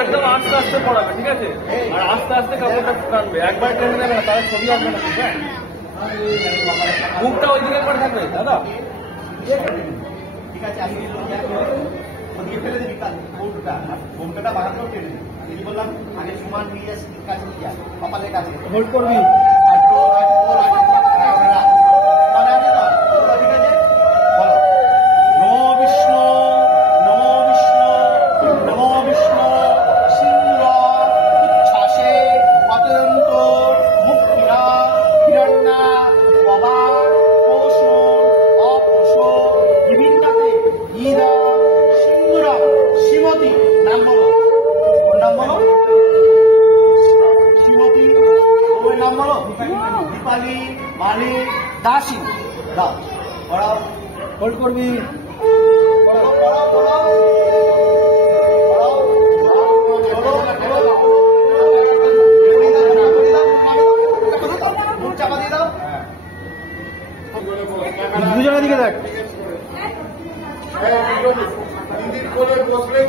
একদম আস্তে আস্তে পড়াবে, ঠিক আছে? আর আস্তে আস্তে কাপড়টা টানবে, একবার টেনে নেবে না, তাহলে ছবি আসবে না। মুখটা ওই দিকে করে থাকবে দাদা, ঠিক আছে? আমি ফেলে দিবি ঘুমটা বাড়াতেও টেনে দিবি। বললাম আগে সমান নিয়ে যাস, কাছে নিয়ে যা, কপালের কাছে হোল্ড করবি। শ্রীমতী নাম বলো, নাম বলো শ্রীমতী, ওই নাম বলো দীপালি, মালিক, দাসী। দাও পড়াও, হোল্ড করবি, পড়াও পড়াও পড়াও চাপা দিয়ে দাও, দুজনের দিকে দেখ। দিদির কোলে বসলে